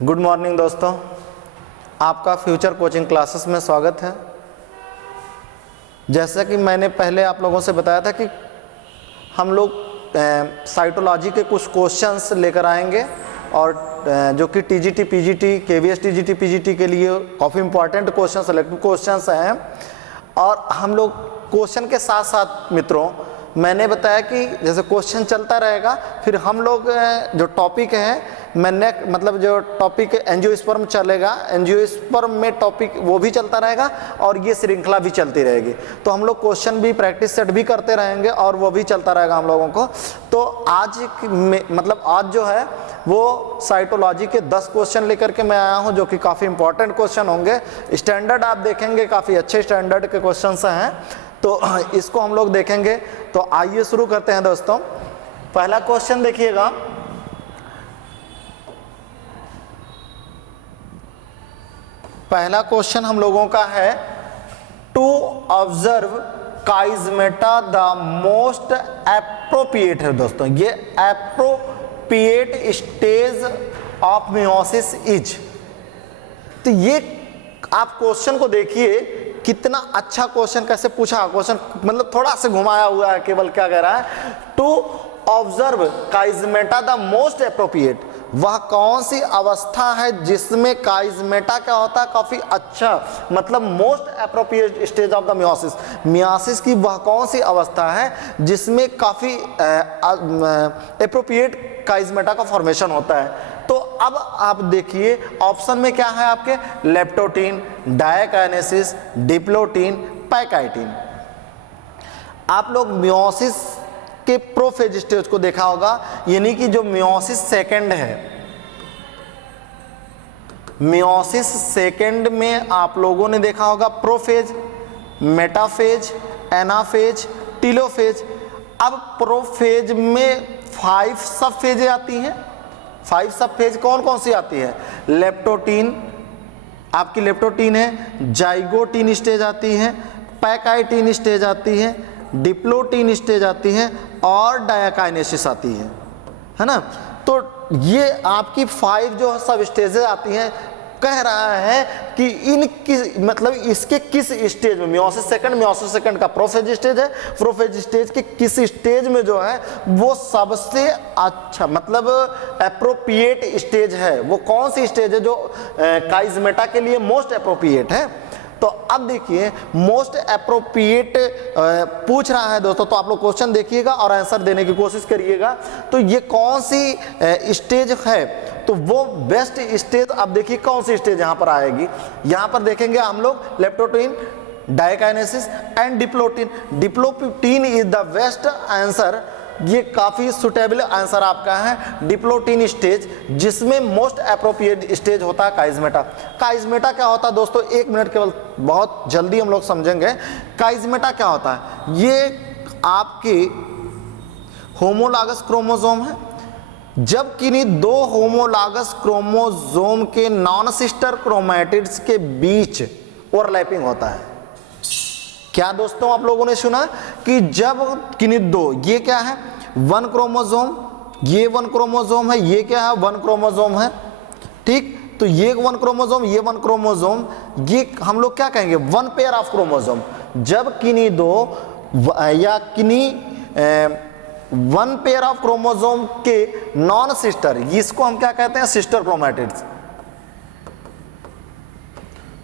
Good morning दोस्तों, आपका future coaching classes में स्वागत है। जैसा कि मैंने पहले आप लोगों से बताया था कि हम लोग साइटोलॉजी के कुछ क्वेश्चंस लेकर आएंगे और जो कि TGT, PGT, KVS TGT, PGT के लिए काफ़ी इंपॉर्टेंट क्वेश्चन, सेलेक्टिव क्वेश्चंस हैं। और हम लोग क्वेश्चन के साथ साथ मित्रों मैंने बताया कि जैसे क्वेश्चन चलता रहेगा, फिर हम लोग जो टॉपिक है मैंने मतलब जो टॉपिक एंजियोस्पर्म चलेगा, एंजियोस्पर्म में टॉपिक वो भी चलता रहेगा और ये श्रृंखला भी चलती रहेगी। तो हम लोग क्वेश्चन भी प्रैक्टिस सेट भी करते रहेंगे और वो भी चलता रहेगा हम लोगों को। तो आज मतलब आज जो है वो साइटोलॉजी के 10 क्वेश्चन लेकर के मैं आया हूँ, जो कि काफ़ी इंपॉर्टेंट क्वेश्चन होंगे। स्टैंडर्ड आप देखेंगे काफ़ी अच्छे स्टैंडर्ड के क्वेश्चन हैं, तो इसको हम लोग देखेंगे। तो आइए शुरू करते हैं दोस्तों। पहला क्वेश्चन देखिएगा, पहला क्वेश्चन हम लोगों का है, to observe chiasmata the most appropriate है दोस्तों। ये appropriate stage of meiosis is. तो ये आप क्वेश्चन को देखिए, कितना अच्छा क्वेश्चन, कैसे पूछा क्वेश्चन, मतलब थोड़ा सा घुमाया हुआ है, केवल क्या कह रहा है, to observe chiasmata the most appropriate, वह कौन सी अवस्था है जिसमें काइजमेटा क्या होता है, काफी अच्छा, मतलब most appropriate stage of the meiosis, meiosis की वह कौन सी अवस्था है जिसमें काफी एप्रोप्रिएट काइजमेटा का फॉर्मेशन होता है। तो अब आप देखिए ऑप्शन में क्या है आपके, लेप्टोटीन, डायकाइनेसिस, डिप्लोटीन, पैकाइटिन। आप लोग मियोसिस के प्रोफेज स्टेज को देखा होगा, यानी कि जो मियोसिस सेकंड है, मियोसिस सेकंड में आप लोगों ने देखा होगा प्रोफेज, मेटाफेज, एनाफेज, टीलोफेज। अब प्रोफेज में 5 सब फेज आती हैं। 5 सब फेज कौन कौन सी आती है, लेप्टोटीन, आपकी लेप्टोटीन है, जाइगोटीन स्टेज आती है, पैकाइटिन स्टेज आती है, डिप्लोटीन स्टेज आती है और डायकाइनेसिस आती है ना। तो ये आपकी 5 जो सब स्टेजेस आती हैं। कह रहा है कि इन किस मतलब इसके किस स्टेज में, मियोसिस सेकंड का प्रोफेज स्टेज है, प्रोफेज स्टेज के किस स्टेज में जो है वो सबसे अच्छा मतलब एप्रोप्रिएट स्टेज है, वो कौन सी स्टेज है जो काइजमेटा के लिए मोस्ट एप्रोप्रिएट है। तो अब देखिए मोस्ट एप्रोप्रिएट पूछ रहा है दोस्तों, तो आप लोग क्वेश्चन देखिएगा और आंसर देने की कोशिश करिएगा। तो ये कौन सी स्टेज है, तो वो बेस्ट स्टेज, अब देखिए कौन सी स्टेज यहाँ पर आएगी। यहाँ पर देखेंगे हम लोग leptotene, diakinesis and diplotene. Diplotene is the best answer, ये काफी सुटेबल आंसर आपका है, डिप्लोटीन स्टेज, जिसमें मोस्ट एप्रोप्रिएट स्टेज होता है काइजमेटा। काइजमेटा क्या होता है दोस्तों, 1 मिनट केवल, बहुत जल्दी हम लोग समझेंगे। काइजमेटा क्या होता है, ये आपकी होमोलॉगस क्रोमोसोम है। जब किन्हीं 2 होमोलॉगस क्रोमोसोम के नॉन सिस्टर क्रोमैटिड्स के बीच ओवरलैपिंग होता है। क्या दोस्तों आप लोगों ने सुना कि जब किन्हीं 2, ये क्या है 1 क्रोमोसोम, ये 1 क्रोमोसोम है, ये क्या है 1 क्रोमोसोम है, ठीक। तो ये 1 क्रोमोसोम, ये 1 क्रोमोसोम, ये हम लोग क्या कहेंगे 1 पेयर ऑफ क्रोमोसोम। जब किन्हीं 2 या किन्हीं 1 पेयर ऑफ क्रोमोसोम के नॉन सिस्टर, इसको हम क्या कहते हैं, सिस्टर क्रोमैटिड्स,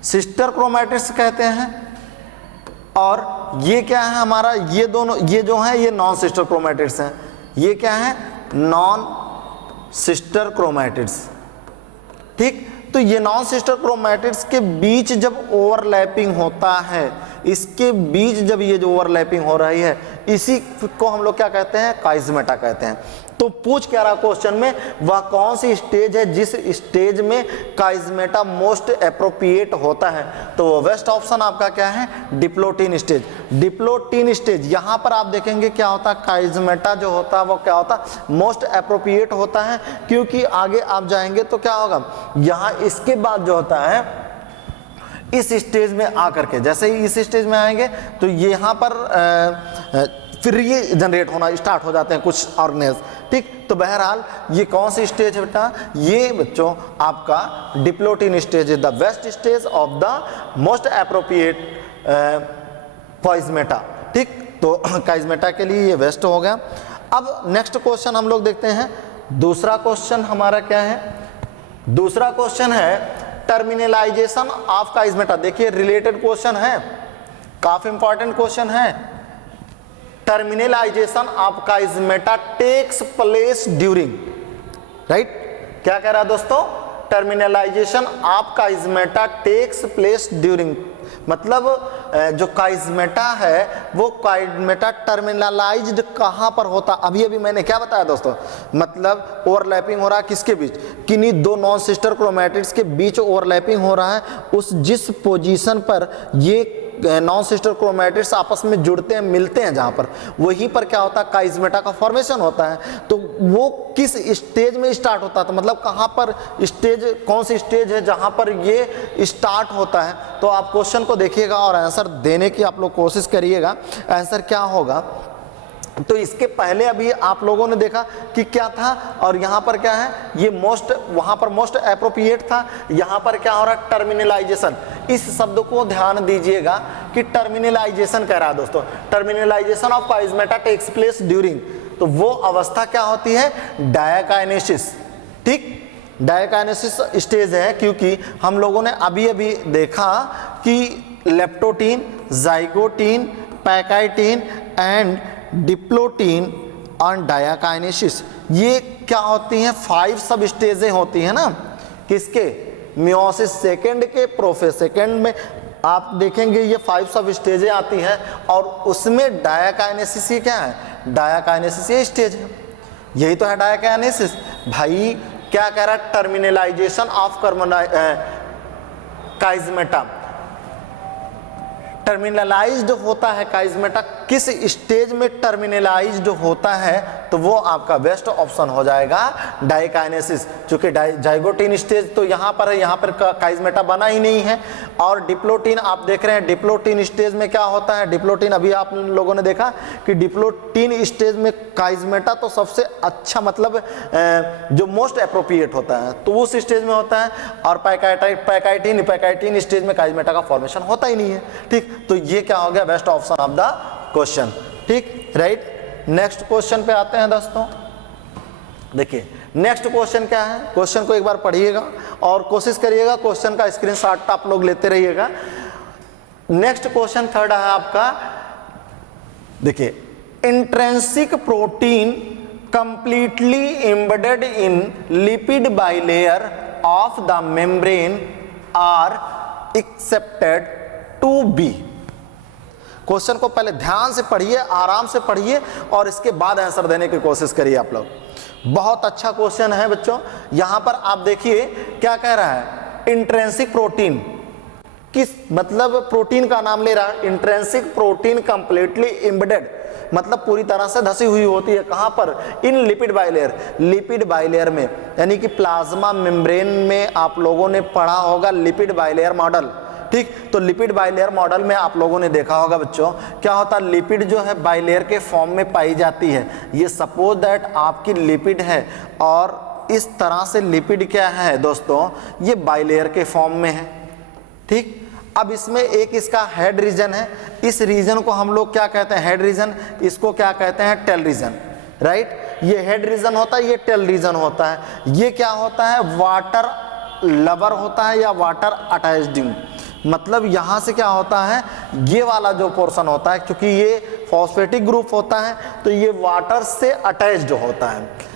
सिस्टर क्रोमैटिड्स कहते हैं। और ये क्या है हमारा, ये दोनों, ये जो है ये नॉन सिस्टर क्रोमैटिड्स हैं। ये क्या है, नॉन सिस्टर क्रोमैटिड्स, ठीक। तो ये नॉन सिस्टर क्रोमैटिड्स के बीच जब ओवरलैपिंग होता है, इसके बीच जब ये जो ओवरलैपिंग हो रही है, इसी को हम लोग क्या कहते हैं, काइजमेटा कहते हैं। तो पूछ क्या रहा क्वेश्चन में, वह कौन सी स्टेज है जिस स्टेज में काइजमेटा मोस्ट एप्रोप्रिएट होता है। तो वो बेस्ट ऑप्शन आपका क्या है, डिप्लोटीन स्टेज। डिप्लोटीन स्टेज यहाँ पर आप देखेंगे क्या होता है, काइजमेटा जो होता है वो क्या होता है, मोस्ट एप्रोप्रिएट होता है। क्योंकि आगे आप जाएंगे तो क्या होगा, यहाँ इसके बाद जो होता है इस स्टेज में आकर के, जैसे ही इस स्टेज में आएंगे तो यहाँ पर फिर ये जनरेट होना स्टार्ट हो जाते हैं कुछ ऑर्गेनेल्स, ठीक। तो बहरहाल ये कौन सी स्टेज है बेटा, ये बच्चों आपका डिप्लोटिन स्टेज है, the best stage of the most appropriate chiasmata, ठीक। तो काइजमेटा के लिए ये बेस्ट हो गया। अब नेक्स्ट क्वेश्चन हम लोग देखते हैं। दूसरा क्वेश्चन हमारा क्या है, दूसरा क्वेश्चन है टर्मिनलाइजेशन ऑफ काइजमेटा। देखिए रिलेटेड क्वेश्चन है, काफी इंपॉर्टेंट क्वेश्चन है। Terminalisation of chiasmata takes place during, right. क्या कह रहा है दोस्तों, terminalisation of chiasmata takes place during, मतलब जो काइजमेटा है वो काइजमेटा टर्मिनलाइज्ड कहां पर होता। अभी अभी मैंने क्या बताया दोस्तों, मतलब ओवरलैपिंग हो रहा है किसके बीच, किन्हीं दो नॉन सिस्टर क्रोमैटिड्स के बीच ओवरलैपिंग हो रहा है। उस जिस पोजीशन पर ये नॉन सिस्टर क्रोमैटिड्स आपस में जुड़ते हैं, मिलते हैं, जहां पर वहीं पर क्या होता है, काइजमेटा का फॉर्मेशन होता है। तो वो किस स्टेज में स्टार्ट होता है, तो मतलब कहां पर स्टेज, कौन सी स्टेज है जहां पर ये स्टार्ट होता है। तो आप क्वेश्चन को देखिएगा और आंसर देने की आप लोग कोशिश करिएगा, आंसर क्या होगा। तो इसके पहले अभी आप लोगों ने देखा कि क्या था, और यहाँ पर क्या है, ये मोस्ट, वहाँ पर मोस्ट एप्रोप्रिएट था, यहाँ पर क्या हो रहा है, टर्मिनलाइजेशन। इस शब्द को ध्यान दीजिएगा कि टर्मिनलाइजेशन कह रहा है दोस्तों, terminalisation of chiasmata takes place during. तो वो अवस्था क्या होती है, डायकाइनेसिस, ठीक। डायकाइनेसिस स्टेज है, क्योंकि हम लोगों ने अभी अभी देखा कि leptotene, zygotene, pachytene and diplotene और डायकाइनेसिस, ये क्या होती हैं, 5 सब स्टेजें होती हैं ना, किसके, मियोसिस सेकेंड के, प्रोफेज सेकेंड में आप देखेंगे ये 5 सब स्टेजें आती हैं, और उसमें डायकाइनेसिस ये क्या है, डायकाइनेसिस ये स्टेज है, यही तो है डायकाइनेसिस। भाई क्या कह रहा है, टर्मिनलाइजेशन ऑफ काइजमेटा, टर्मिनलाइज्ड होता है काइजमेटा, किस स्टेज में टर्मिनलाइज्ड होता है, तो वो आपका बेस्ट ऑप्शन हो जाएगा डायकाइनेसिस। चूंकि जाइगोटीन स्टेज तो यहाँ पर है, यहाँ पर काइजमेटा बना ही नहीं है। और डिप्लोटीन आप देख रहे हैं, डिप्लोटीन स्टेज में क्या होता है, डिप्लोटीन अभी आप लोगों ने देखा कि डिप्लोटीन स्टेज में काइजमेटा तो सबसे अच्छा, मतलब जो मोस्ट एप्रोप्रिएट होता है, तो उस स्टेज में होता है। और पैकाइटीन स्टेज में काइजमेटा का फॉर्मेशन होता ही नहीं है, ठीक। तो ये क्या हो गया, best option of the question, ठीक, राइट। नेक्स्ट क्वेश्चन पे आते हैं दोस्तों। देखिए नेक्स्ट क्वेश्चन क्या है, क्वेश्चन को एक बार पढ़िएगा और कोशिश करिएगा क्वेश्चन का स्क्रीनशॉट आप लोग लेते रहिएगा। नेक्स्ट क्वेश्चन थर्ड है आपका, देखिए, intrinsic protein completely embedded in lipid bilayer of the membrane are accepted to be. Question को पहले ध्यान से पढ़िए, आराम से पढ़िए और इसके बाद आंसर देने की कोशिश करिए आप लोग। बहुत अच्छा क्वेश्चन है बच्चों। यहां पर आप देखिए क्या कह रहा है, इंट्रिंसिक प्रोटीन, किस मतलब प्रोटीन का नाम ले रहा है, इंट्रिंसिक प्रोटीन कंप्लीटली एम्बेडेड, मतलब पूरी तरह से धसी हुई होती है, कहां पर, इन लिपिड बाइलेयर, लिपिड बाइलेयर में, यानी कि प्लाज्मा मेम्ब्रेन में आप लोगों ने पढ़ा होगा लिपिड बाइलेयर मॉडल, ठीक। तो लिपिड बाइलेयर मॉडल में आप लोगों ने देखा होगा बच्चों, क्या होता है, लिपिड जो है बाइलेयर के फॉर्म में पाई जाती है। ये सपोज दैट आपकी लिपिड है और इस तरह से लिपिड क्या है दोस्तों, ये बाइलेयर के फॉर्म में है, ठीक। अब इसमें एक इसका हेड रीजन है, इस रीजन को हम लोग क्या कहते हैं, हेड रीजन, इसको क्या कहते हैं, टेल रीजन, राइट। ये हेड रीजन होता है, ये टेल रीजन होता है। ये क्या होता है, वाटर लवर होता है या वाटर अटैच्ड, मतलब यहां से क्या होता है, ये वाला जो पोर्शन होता है, क्योंकि ये फॉस्फेटिक ग्रुप होता है तो ये वाटर से अटैच्ड होता है।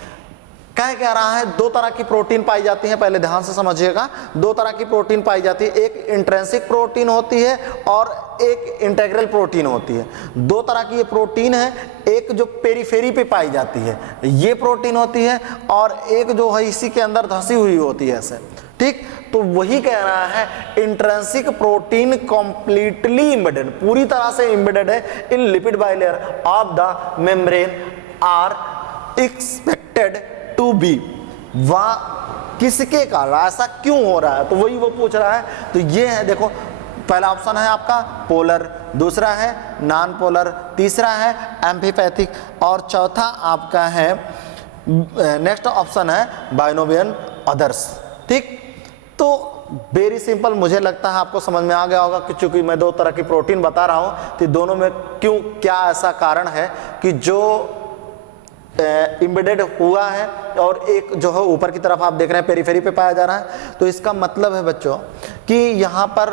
कह रहा है दो तरह की प्रोटीन पाई जाती है, पहले ध्यान से समझिएगा, दो तरह की प्रोटीन पाई जाती है, एक इंट्रिंसिक प्रोटीन होती है और एक इंटीग्रल प्रोटीन होती है। दो तरह की ये प्रोटीन है, एक जो पेरीफेरी पे पाई जाती है ये प्रोटीन होती है, और एक जो है इसी के अंदर धसी हुई होती है ऐसे, ठीक। तो वही कह रहा है इंट्रिंसिक प्रोटीन कंप्लीटली एम्बेडेड, पूरी तरह से एम्बेडेड है in lipid bilayer of the membrane are expected to be. वह किसके कारण, ऐसा क्यों हो रहा है, तो वही वो पूछ रहा है। तो ये है, देखो पहला ऑप्शन है आपका पोलर, दूसरा है नॉन पोलर, तीसरा है एम्फीपैथिक और चौथा आपका है नेक्स्ट ऑप्शन है बाइनोमियल अदर्स। ठीक, तो वेरी सिंपल, मुझे लगता है आपको समझ में आ गया होगा कि चूंकि मैं दो तरह की प्रोटीन बता रहा हूं तो दोनों में क्यों क्या ऐसा कारण है कि जो एम्बेडेड हुआ है और एक जो है ऊपर की तरफ आप देख रहे हैं पेरीफेरी पे पाया जा रहा है। तो इसका मतलब है बच्चों कि यहाँ पर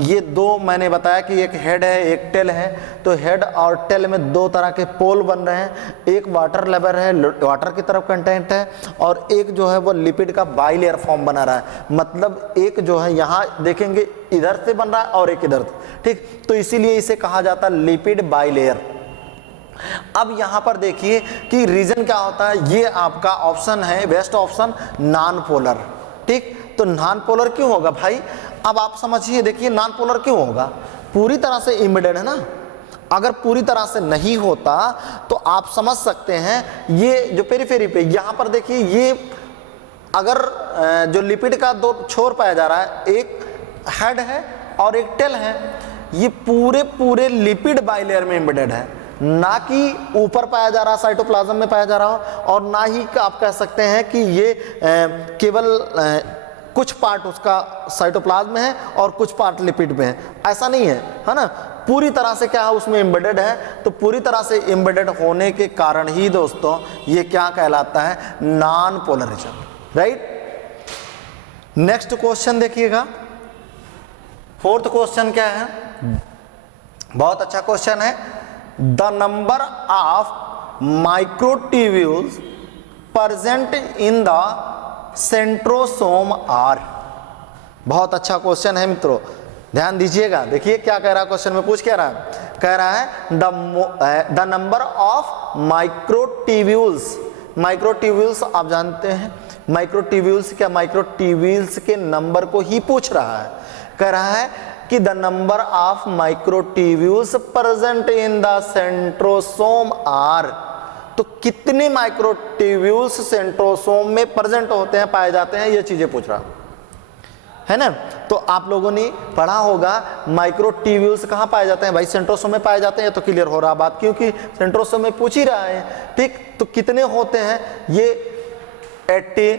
ये दो मैंने बताया कि एक हेड है एक टेल है, तो हेड और टेल में दो तरह के पोल बन रहे हैं, एक वाटर लेवल है, वाटर की तरफ कंटेंट है, और एक जो है वो लिपिड का बाइलेयर फॉर्म बना रहा है। मतलब एक जो है यहाँ देखेंगे इधर से बन रहा है और एक इधर से। ठीक, तो इसीलिए इसे कहा जाता है लिपिड बाइलेयर। अब यहां पर देखिए कि रीजन क्या होता है, ये आपका ऑप्शन है बेस्ट ऑप्शन नॉन पोलर। ठीक, तो नॉन पोलर क्यों होगा भाई, अब आप समझिए, देखिए नॉन पोलर क्यों होगा, पूरी तरह से एम्बेडेड है ना। अगर पूरी तरह से नहीं होता तो आप समझ सकते हैं ये जो पेरीफेरी पे यहां पर देखिए, ये अगर जो लिपिड का दो छोर पाया जा रहा है, एक हेड है और एक टेल है, ये पूरे लिपिड बाइलेयर में एम्बेडेड है, ना कि ऊपर पाया जा रहा साइटोप्लाज्म में पाया जा रहा हो, और ना ही आप कह सकते हैं कि ये केवल कुछ पार्ट उसका साइटोप्लाज्म में है और कुछ पार्ट लिपिड में है, ऐसा नहीं है, है ना। पूरी तरह से क्या है उसमें एम्बेडेड है, तो पूरी तरह से एम्बेडेड होने के कारण ही दोस्तों ये क्या कहलाता है, non polarism. Right, next question देखिएगा, फोर्थ क्वेश्चन क्या है, बहुत अच्छा क्वेश्चन है। The number of microtubules present in the centrosome are. बहुत अच्छा क्वेश्चन है मित्रों, ध्यान दीजिएगा। देखिए क्या कह रहा है क्वेश्चन में, पूछ क्या रहा है, कह रहा है the number of microtubules. Microtubules आप जानते हैं, माइक्रोट्यूब्यूल्स क्या, माइक्रोट्यूब्यूल्स के नंबर को ही पूछ रहा है। कह रहा है कि the number of microtubules present in the centrosome are, तो कितने माइक्रोट्यूब्यूल्स सेंट्रोसोम में प्रेजेंट होते हैं, पाए जाते हैं, ये चीजें पूछ रहा है ना। तो आप लोगों ने पढ़ा होगा माइक्रोट्यूब्यूल्स कहाँ पाए जाते हैं, भाई सेंट्रोसोम में पाए जाते हैं, तो क्लियर हो रहा बात, क्योंकि सेंट्रोसोम में पूछ ही रहा है। ठीक, तो कितने होते हैं, ये 80,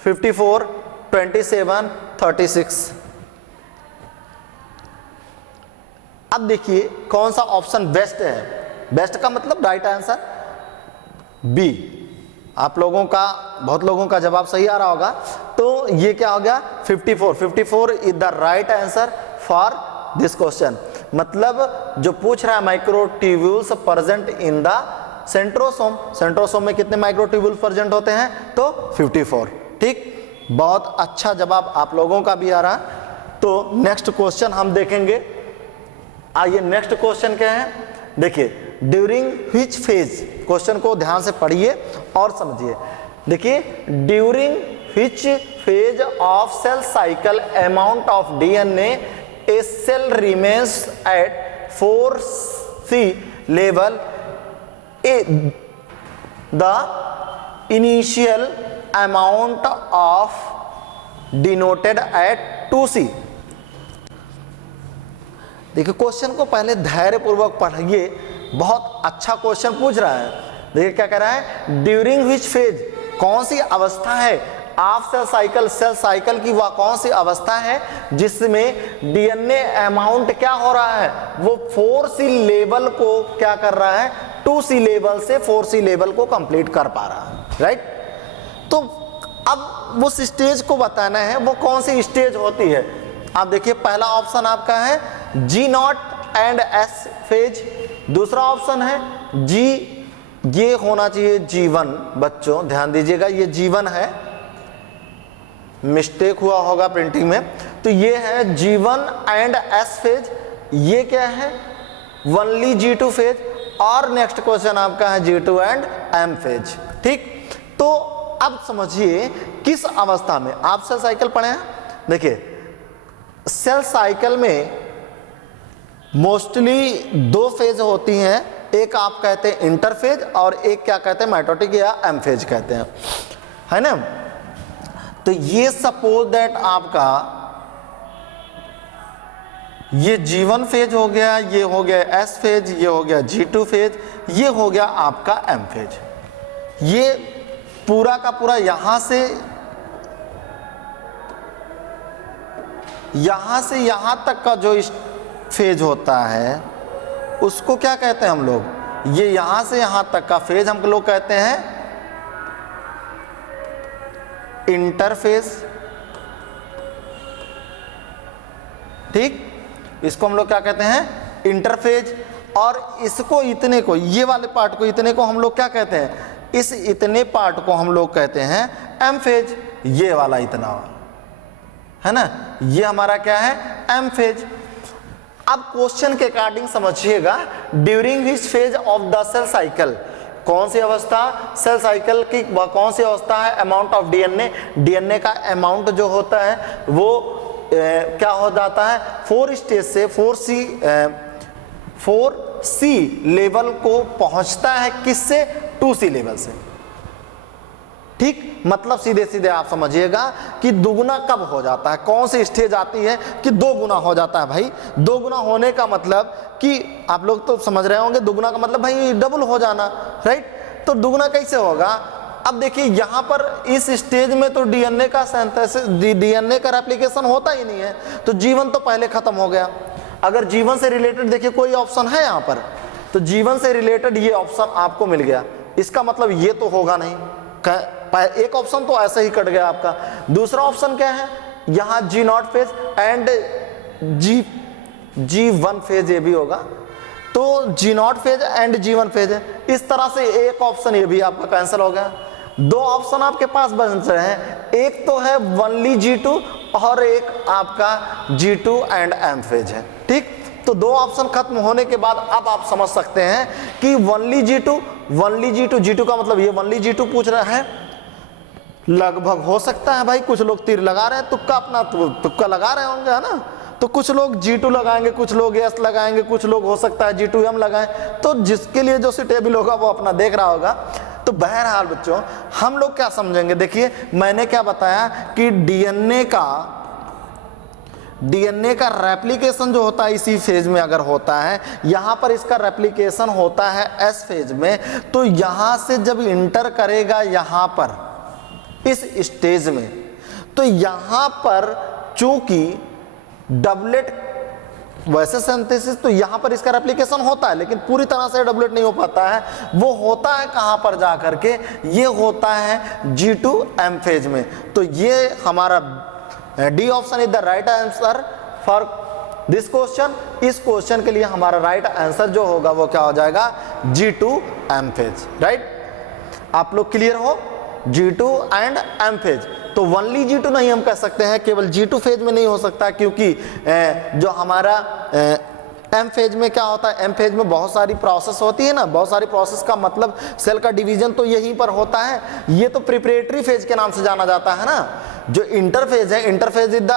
54, 27, 36। अब देखिए कौन सा ऑप्शन बेस्ट है, बेस्ट का मतलब राइट आंसर बी। आप लोगों का, बहुत लोगों का जवाब सही आ रहा होगा, तो ये क्या हो गया 54। 54 is the right answer for this question. मतलब जो पूछ रहा है microtubules present in the centrosome, centrosome में कितने माइक्रोट्यूब्यूल्स प्रेजेंट होते हैं, तो 54। ठीक, बहुत अच्छा जवाब आप लोगों का भी आ रहा है। तो नेक्स्ट क्वेश्चन हम देखेंगे। आइए नेक्स्ट क्वेश्चन क्या है, देखिए ड्यूरिंग व्हिच फेज, क्वेश्चन को ध्यान से पढ़िए और समझिए। देखिए during which phase of cell cycle amount of DNA a cell remains at 4C level, the initial amount of denoted at 2C। देखिए क्वेश्चन को पहले धैर्य पूर्वक पढ़िए, बहुत अच्छा क्वेश्चन पूछ रहा है। देखिए क्या कह रहा है, ड्यूरिंग व्हिच फेज, कौन सी अवस्था है of cell cycle, cell cycle की वह कौन सी अवस्था है जिसमें डीएनए अमाउंट क्या हो रहा है, वो 4C लेवल को क्या कर रहा है, 2C लेवल से 4C लेवल को कंप्लीट कर पा रहा है। राइट, तो अब उस स्टेज को बताना है वो कौन सी स्टेज होती है। आप देखिए पहला ऑप्शन आपका है G0 एंड S फेज, दूसरा ऑप्शन है G, ये होना चाहिए G1। बच्चों ध्यान दीजिएगा, ये G1 है, मिस्टेक हुआ होगा प्रिंटिंग में, तो ये है G1 एंड S फेज। ये क्या है, ओनली G2 फेज, और नेक्स्ट क्वेश्चन आपका है G2 एंड M फेज। ठीक, तो अब समझिए किस अवस्था में आप सेल साइकिल पढ़े हैं। देखिए सेल साइकिल में मोस्टली दो फेज होती हैं, एक आप कहते हैं इंटरफेज और एक क्या कहते हैं माइटोटिक या एम फेज कहते हैं, है ना। तो ये सपोज दैट आपका ये G1 फेज हो गया, ये हो गया S फेज, ये हो गया G2 फेज, ये हो गया आपका M फेज। ये पूरा का पूरा यहां से यहां तक का जो फेज होता है उसको क्या कहते हैं हम लोग, ये यहां से यहां तक का फेज हम लोग कहते हैं इंटरफेज। ठीक, इसको हम लोग क्या कहते हैं, इंटरफेज। और इसको इतने को, ये वाले पार्ट को, इतने को हम लोग क्या कहते हैं, इस इतने पार्ट को हम लोग कहते हैं एम फेज। ये वाला इतना है ना, ये हमारा क्या है, एम फेज। अब क्वेश्चन के अकॉर्डिंग समझिएगा, during which phase of the cell cycle, कौन सी अवस्था सेल साइकिल की, कौन सी अवस्था है, अमाउंट ऑफ डीएनए, डीएनए का अमाउंट जो होता है वो क्या हो जाता है, 4 स्टेज से 4C लेवल को पहुंचता है, किससे, 2C लेवल से। ठीक, मतलब सीधे सीधे आप समझिएगा कि दुगुना कब हो जाता है, कौन सी स्टेज आती है कि 2 गुना हो जाता है। भाई 2 गुना होने का मतलब कि आप लोग तो समझ रहे होंगे, दुगुना का मतलब भाई डबल हो जाना, राइट। तो दुगुना कैसे होगा, अब देखिए यहां पर इस स्टेज में तो डीएनए का सिंथेसिस, डीएनए का रेप्लिकेशन होता ही नहीं है, तो जीवन तो पहले खत्म हो गया। अगर जीवन से रिलेटेड देखिए कोई ऑप्शन है यहां पर, तो जीवन से रिलेटेड ये ऑप्शन आपको मिल गया, इसका मतलब ये तो होगा नहीं, एक ऑप्शन तो ऐसे ही कट गया आपका। दूसरा ऑप्शन क्या है, यहां G0 phase and G1 phase ये भी होगा, तो G0 phase and G1 phase है। इस तरह से एक ऑप्शन ये भी आपका कैंसिल हो गया। 2 ऑप्शन आपके पास बच रहे हैं, एक तो है ओनली G2 और एक आपका G2 एंड M फेज है। ठीक, तो 2 ऑप्शन खत्म होने के बाद अब आप समझ सकते हैं कि ओनली G2, G2 का मतलब ये ओनली G2 पूछ रहा है। लगभग हो सकता है भाई, कुछ लोग तीर लगा रहे हैं, तुक्का अपना तुक्का लगा रहे होंगे, है ना, तो कुछ लोग G2 लगाएंगे, कुछ लोग S लगाएंगे, कुछ लोग हो सकता है G2M लगाएं, तो जिसके लिए जो सुटेबल होगा वो अपना देख रहा होगा। तो बहरहाल बच्चों, हम लोग क्या समझेंगे, देखिए मैंने क्या बताया कि डीएनए का रेप्लिकेशन जो होता है इसी फेज में अगर होता है, यहां पर इसका रेप्लिकेशन होता है एस फेज में, तो यहां से जब इंटर करेगा यहां पर इस स्टेज में, तो यहां पर चूंकि डबलेट, वैसे सिंथेसिस तो यहां पर इसका रेप्लिकेशन होता है लेकिन पूरी तरह से डबलेट नहीं हो पाता है, वो होता है कहां पर जाकर के, ये होता है G2M फेज में। तो ये हमारा D option is the right answer for this question. इस क्वेश्चन के लिए हमारा राइट आंसर जो होगा वो क्या हो जाएगा, G2M फेज, राइट। आप लोग क्लियर हो, G2 एंड M फेज। तो ओनली G2 नहीं हम कह सकते हैं, केवल G2 फेज में नहीं हो सकता, क्योंकि जो हमारा M फेज में क्या होता है, M फेज में बहुत सारी प्रोसेस होती है ना, बहुत सारी प्रोसेस का मतलब सेल का डिवीजन तो यहीं पर होता है। ये तो प्रिपरेटरी फेज के नाम से जाना जाता है ना। जो इंटरफेज है, इंटरफेज इज द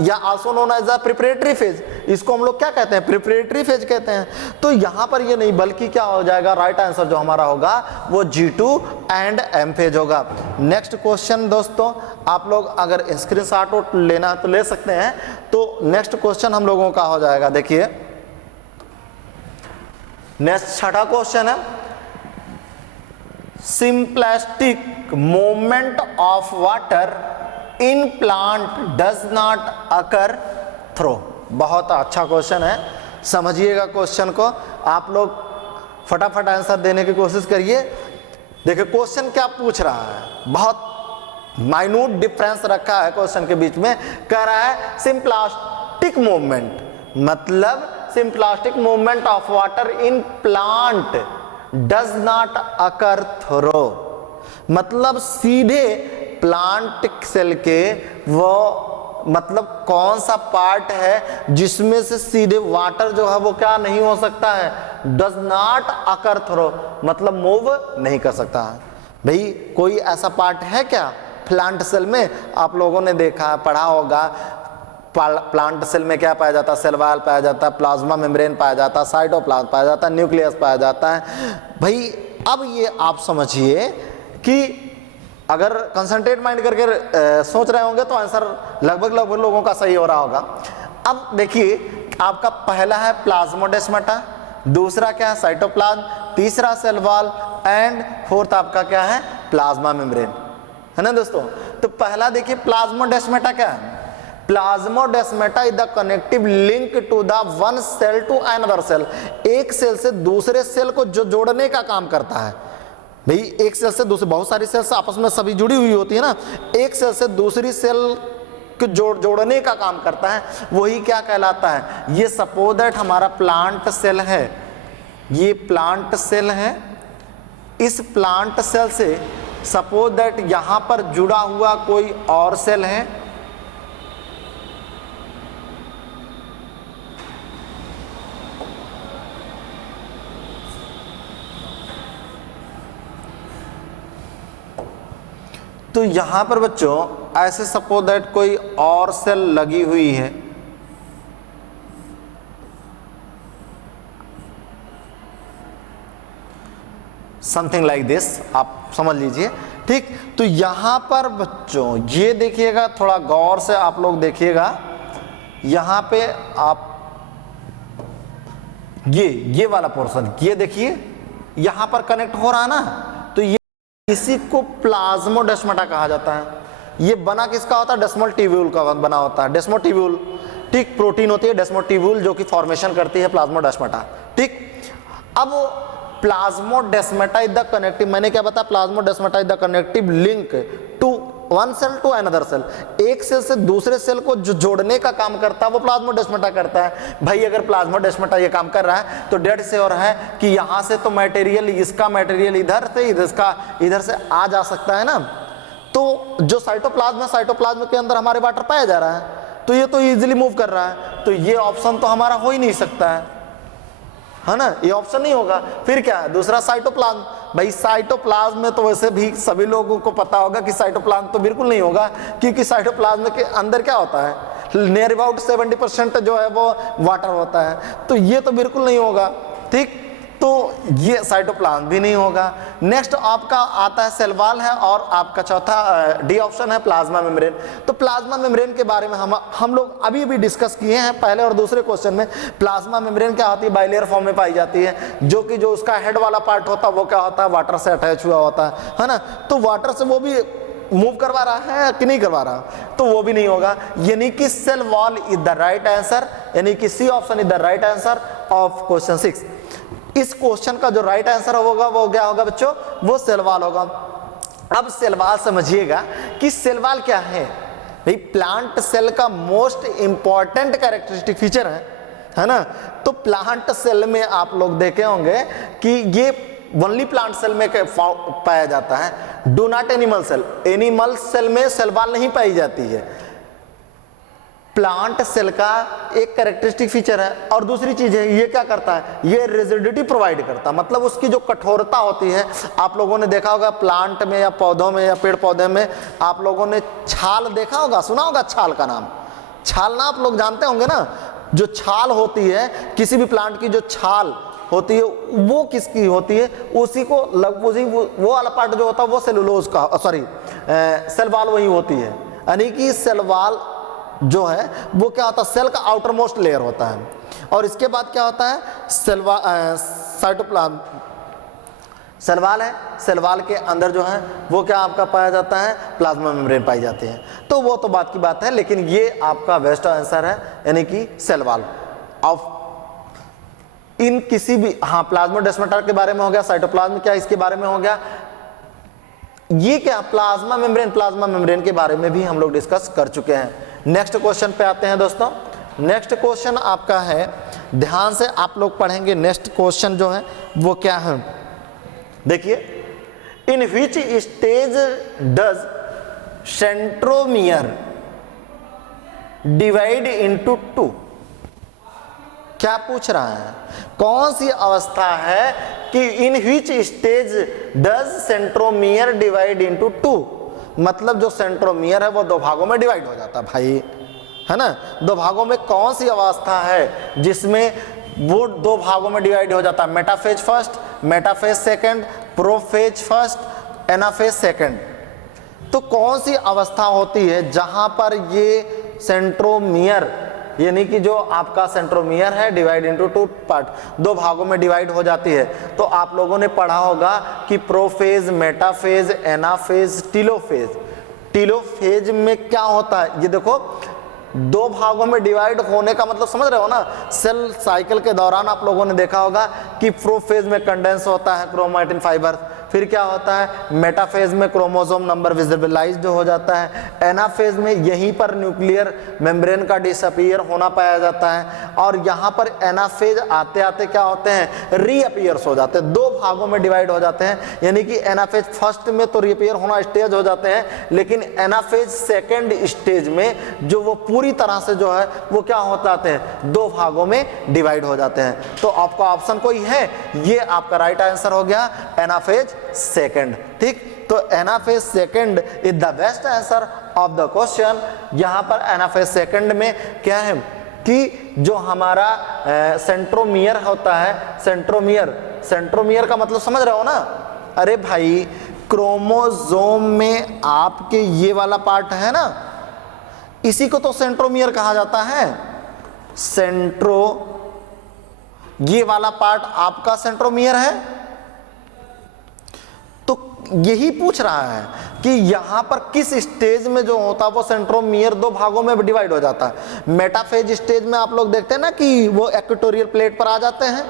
या also known as the preparatory phase, इसको हम लोग क्या कहते हैं, प्रिपरेटरी फेज कहते हैं। तो यहाँ पर ये नहीं, बल्कि क्या हो जाएगा, राइट आंसर जो हमारा होगा वो G2 एंड M फेज होगा। नेक्स्ट क्वेश्चन दोस्तों, आप लोग अगर स्क्रीनशॉट लेना तो ले सकते हैं। तो नेक्स्ट क्वेश्चन हम लोगों का हो जाएगा, देखिए नेक्स्ट छठा क्वेश्चन है, symplastic movement of water in plant does not occur through. बहुत अच्छा क्वेश्चन है, समझिएगा क्वेश्चन को, आप लोग फटाफट आंसर देने की कोशिश करिए। देखिए क्वेश्चन क्या पूछ रहा है, बहुत माइन्यूट डिफरेंस रखा है क्वेश्चन के बीच में। कह रहा है सिंप्लिस्टिक मूवमेंट, मतलब symplastic movement of water in plant does not occur through, मतलब सीधे प्लांट सेल के वो मतलब कौन सा पार्ट है जिसमें से सीधे वाटर जो है वो क्या नहीं हो सकता है, डज नॉट अकर थ्रो, मतलब मूव नहीं कर सकता है। भाई कोई ऐसा पार्ट है क्या प्लांट सेल में, आप लोगों ने देखा पढ़ा होगा, प्लांट सेल में क्या पाया जाता है, सेल वॉल पाया जाता है, प्लाज्मा मेम्ब्रेन पाया जाता है, साइटोप्लाज्म पाया जाता है, न्यूक्लियस पाया जाता है। भाई अब ये आप समझिए कि अगर कंसंट्रेट माइंड करके सोच रहे होंगे तो आंसर लगभग लोगों का सही हो रहा होगा। अब देखिए आपका पहला है प्लाज्मोडेस्माटा, दूसरा क्या है साइटोप्लाज्म, तीसरा सेल वॉल एंड फोर्थ आपका क्या है प्लाज्मा मेम्ब्रेन, है ना दोस्तों। तो पहला देखिए प्लाज्मोडेस्माटा क्या है, plasmodesmata is the connective link to the one cell to another cell, एक सेल से दूसरे सेल को जो जोड़ने का काम करता है। भाई एक सेल से दूसरे, बहुत सारी सेल्स आपस में सभी जुड़ी हुई होती है ना, एक सेल से दूसरी सेल को जोड़ने का काम करता है, वही क्या कहलाता है, ये सपोज दैट हमारा प्लांट सेल है, ये प्लांट सेल है, इस प्लांट सेल से सपोज दैट यहां पर जुड़ा हुआ कोई और सेल है, तो यहां पर बच्चों ऐसे सपोज दैट कोई और सेल लगी हुई है, समथिंग लाइक दिस, आप समझ लीजिए, ठीक। तो यहां पर बच्चों ये देखिएगा, थोड़ा गौर से आप लोग देखिएगा, यहां पे आप ये वाला पोर्शन ये देखिए, यहां पर कनेक्ट हो रहा है ना, तो ये इसी को प्लाज्मोडेस्माटा कहा जाता है। ये बना किसका होता है, डेस्मोटिब्यूल का बना होता है, डेस्मोटिब्यूल, ठीक, प्रोटीन होती है डेस्मोटिब्यूल जो कि फॉर्मेशन करती है प्लाज्मोडेस्माटा, ठीक। अब प्लाज्मोडेस्माटा इज द कनेक्टिव, मैंने क्या बताया, plasmodesmata is the connective link to one cell to another cell, एक सेल से दूसरे सेल को जो जोड़ने का काम करता है वो प्लाज्मोडेस्माटा करता है। भाई अगर प्लाज्मोडेस्माटा ये काम कर रहा है तो डेट से और है कि यहाँ से तो मटेरियल, इसका मटेरियल इधर से इधर से आ जा सकता है ना, तो जो साइटोप्लाज्म है, साइटोप्लाज्म के अंदर हमारे वाटर पाया जा रहा है, तो ये तो इजीली मूव कर रहा है, तो ये ऑप्शन तो हमारा हो ही नहीं सकता है ना, ये ऑप्शन नहीं होगा। फिर क्या है, दूसरा साइटोप्लाज्म, भाई साइटोप्लाज्म में तो वैसे भी सभी लोगों को पता होगा कि साइटोप्लाज्म तो बिल्कुल नहीं होगा, क्योंकि साइटोप्लाज्म के अंदर क्या होता है, नियर अबाउट 70% जो है वो वाटर होता है, तो ये तो बिल्कुल नहीं होगा, ठीक। तो ये साइटोप्लाज्म भी नहीं होगा। नेक्स्ट आपका आता है सेल वॉल है, और आपका चौथा डी ऑप्शन है प्लाज्मा मेम्ब्रेन। तो प्लाज्मा मेम्ब्रेन के बारे में हम लोग अभी भी डिस्कस किए हैं पहले और दूसरे क्वेश्चन में। प्लाज्मा मेम्ब्रेन क्या होती है, बाइलेयर फॉर्म में पाई जाती है, जो कि जो उसका हेड वाला पार्ट होता है वो क्या होता है, वाटर से अटैच हुआ होता है ना, तो वाटर से वो भी मूव करवा रहा है कि नहीं करवा रहा, तो वो भी नहीं होगा, यानी कि cell wall is the right answer, यानी कि C option is the right answer of question 6। इस क्वेश्चन का जो राइट आंसर होगा वो क्या होगा बच्चों, वो सेल वॉल होगा। अब सेल वॉल समझिएगा कि सेल वॉल क्या है। भाई प्लांट सेल का मोस्ट इंपॉर्टेंट कैरेक्टरिस्टिक फीचर है ना, तो प्लांट सेल में आप लोग देखे होंगे कि ये ओनली प्लांट सेल में पाया जाता है, do not animal cell, animal cell में सेल वॉल नहीं पाई जाती है। प्लांट सेल का एक कैरेक्टरिस्टिक फीचर है। और दूसरी चीज है, ये क्या करता है, ये रिजिडिटी प्रोवाइड करता है, मतलब उसकी जो कठोरता होती है, आप लोगों ने देखा होगा प्लांट में या पौधों में या पेड़ पौधे में आप लोगों ने छाल देखा होगा, सुना होगा छाल का नाम, छाल ना आप लोग जानते होंगे ना, जो छाल होती है किसी भी प्लांट की, जो छाल होती है वो किसकी होती है, उसी को वो वाला पार्ट जो होता है वो सेलुलोज का, सॉरी सेल वॉल वही होती है, यानी कि सेल वॉल जो है वो क्या होता है, सेल का आउटर मोस्ट लेयर होता है। और इसके बाद क्या होता है, साइटोप्लाज्म, सेल वॉल है, सेल वॉल के अंदर जो है वो क्या आपका पाया जाता है, प्लाज्मा मेम्ब्रेन पाई जाती है। तो वो तो बात की बात है, लेकिन ये आपका बेस्ट आंसर है, यानी कि सेल वॉल ऑफ इन किसी भी, हाँ प्लाज्मोडेस्माटा के बारे में हो गया, साइटोप्लाज्म क्या इसके बारे में हो गया, ये क्या प्लाज्मा मेम्ब्रेन के बारे में भी हम लोग डिस्कस कर चुके हैं। नेक्स्ट क्वेश्चन पे आते हैं दोस्तों। नेक्स्ट क्वेश्चन आपका है, ध्यान से आप लोग पढ़ेंगे, नेक्स्ट क्वेश्चन जो है वो क्या है, देखिए, in which stage does centromere divide into 2, क्या पूछ रहा है, कौन सी अवस्था है कि in which stage does centromere divide into 2, मतलब जो सेंट्रोमियर है वो दो भागों में डिवाइड हो जाता है भाई, है ना, दो भागों में कौन सी अवस्था है जिसमें वो दो भागों में डिवाइड हो जाता है, metaphase first, metaphase second, prophase first, anaphase second. तो कौन सी अवस्था होती है जहां पर ये सेंट्रोमियर यानी कि जो आपका सेंट्रोमियर है डिवाइड इनटू 2 पार्ट, 2 भागों में डिवाइड हो जाती है। तो आप लोगों ने पढ़ा होगा कि prophase, metaphase, anaphase, telophase. Telophase में क्या होता है, ये देखो 2 भागों में डिवाइड होने का मतलब समझ रहे हो ना। सेल साइकिल के दौरान आप लोगों ने देखा होगा कि प्रोफेज में कंडेंस होता है क्रोमैटिन फाइबर, फिर क्या होता है मेटाफेज में क्रोमोसोम नंबर विजिबलाइज्ड हो जाता है, एनाफेज में यहीं पर न्यूक्लियर मेम्ब्रेन का डिसअपीयर होना पाया जाता है, और यहाँ पर एनाफेज आते आते क्या होते हैं रीअपीयर्स हो जाते हैं, 2 भागों में डिवाइड हो जाते हैं। यानी कि एनाफेज फर्स्ट में तो रीअपीयर होना स्टेज हो जाते हैं, लेकिन एनाफेज सेकेंड स्टेज में जो वो पूरी तरह से जो है वो क्या हो जाते हैं 2 भागों में डिवाइड हो जाते हैं। तो आपका ऑप्शन कोई है, ये आपका राइट आंसर हो गया एनाफेज सेकेंड। ठीक, तो anaphase second is the best answer of the question. यहां पर एनाफेज सेकेंड में क्या है कि जो हमारा सेंट्रोमियर होता है, सेंट्रोमियर का मतलब समझ रहे हो ना। अरे भाई क्रोमोसोम में आपके ये वाला पार्ट है ना, इसी को तो सेंट्रोमियर कहा जाता है। ये वाला पार्ट आपका सेंट्रोमियर है। तो यही पूछ रहा है कि यहां पर किस स्टेज में जो होता है वो सेंट्रोमियर 2 भागों में डिवाइड हो जाता है। मेटाफेज स्टेज में आप लोग देखते हैं ना कि वो इक्वेटोरियल प्लेट पर आ जाते हैं,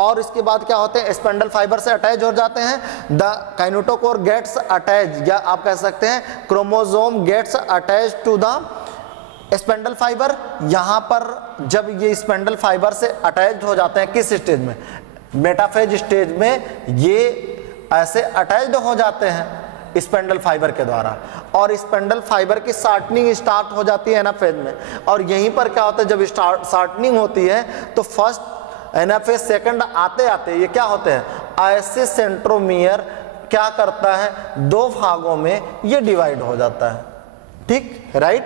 और इसके बाद क्या होते हैं स्पेंडल फाइबर से अटैच हो जाते हैं। द काइनेटोकोर गेट्स अटैच, या आप कह सकते हैं chromosome gets attach to the spindle fiber. यहां पर जब ये स्पेंडल फाइबर से अटैच हो जाते हैं किस स्टेज में, मेटाफेज स्टेज में, ये ऐसे अटैच्ड हो जाते हैं स्पेंडल फाइबर के द्वारा, और स्पेंडल फाइबर की शार्टनिंग स्टार्ट हो जाती है एनाफेज में। और यहीं पर क्या होता है जब शार्टनिंग होती है तो फर्स्ट एनाफेज सेकंड आते आते ये क्या होते हैं ऐसे सेंट्रोमियर क्या करता है 2 भागों में ये डिवाइड हो जाता है। ठीक, राइट,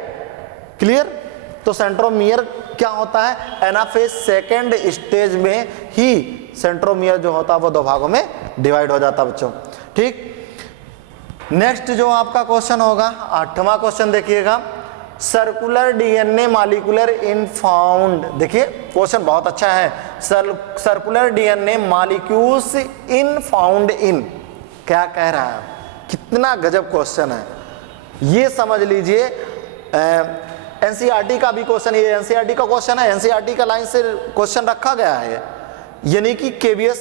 क्लियर। तो सेंट्रोमियर क्या होता है एनाफेज सेकेंड स्टेज में ही सेंट्रोमियर जो होता है वो 2 भागों में डिवाइड हो जाता है बच्चों। ठीक, नेक्स्ट जो आपका क्वेश्चन होगा 8वां क्वेश्चन देखिएगा, सर्कुलर डीएनए मॉलिक्यूलर इन फाउंड। देखिए क्वेश्चन बहुत अच्छा है, circular DNA molecules in found in, क्या कह रहा है, कितना गजब क्वेश्चन है ये, समझ लीजिए। एनसीईआरटी का भी क्वेश्चन, ये एनसीईआरटी का क्वेश्चन है, एनसीईआरटी का लाइन से क्वेश्चन रखा गया है, यानी कि केबीएस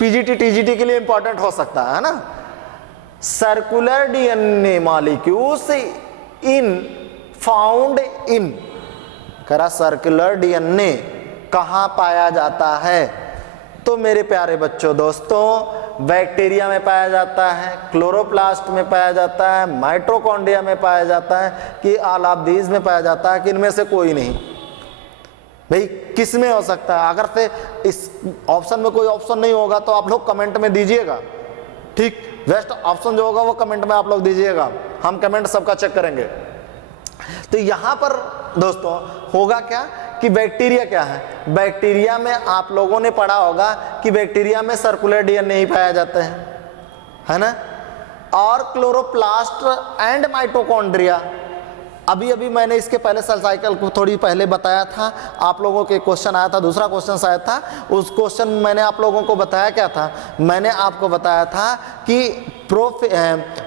पीजीटी टीजीटी के लिए इंपॉर्टेंट हो सकता है ना। Circular DNA molecules in found in, करा सर्कुलर डीएनए कहाँ पाया जाता है। तो मेरे प्यारे बच्चों दोस्तों, बैक्टीरिया में पाया जाता है, क्लोरोप्लास्ट में पाया जाता है, माइटोकॉन्ड्रिया में पाया जाता है, कि ऑल ऑफ दीज में पाया जाता है, कि इनमें से कोई नहीं। भाई किस में हो सकता है, अगर से इस ऑप्शन में कोई ऑप्शन नहीं होगा तो आप लोग कमेंट में दीजिएगा। ठीक, बेस्ट ऑप्शन जो होगा वो कमेंट में आप लोग दीजिएगा, हम कमेंट सबका चेक करेंगे। तो यहां पर दोस्तों होगा क्या कि बैक्टीरिया क्या है, बैक्टीरिया में आप लोगों ने पढ़ा होगा कि बैक्टीरिया में सर्कुलर डीएनए ही पाया जाता है ना, और क्लोरोप्लास्ट एंड माइटोकॉन्ड्रिया। अभी अभी मैंने इसके पहले सेल साइकिल को थोड़ी पहले बताया था, आप लोगों के क्वेश्चन आया था, दूसरा क्वेश्चन शायद था, उस क्वेश्चन में मैंने आप लोगों को बताया क्या था, मैंने आपको बताया था कि